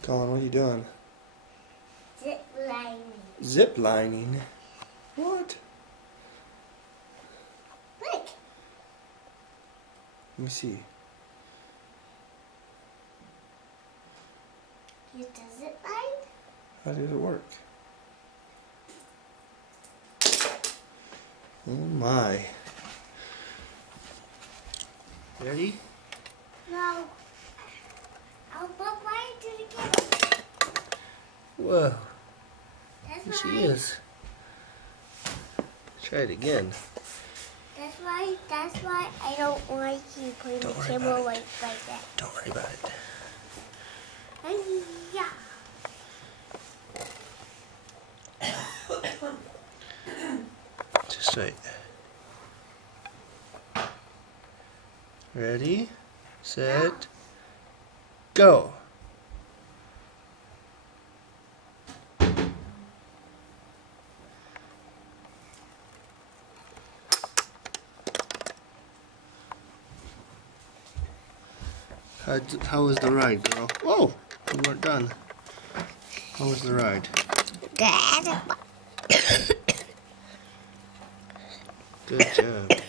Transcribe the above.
Colin, what are you doing? Zip lining. Zip lining? What? Look. Let me see. Use the zip line. How does it work? Oh my. Ready? No. I'll pop right into the camera. Whoa. That's Here why. she is. Try it again. That's why I don't like you putting the camera like that. Don't worry about it. Yeah. Just wait. Ready, set, go. How was the ride, girl? Whoa, we weren't done. How was the ride? Dad. Good job.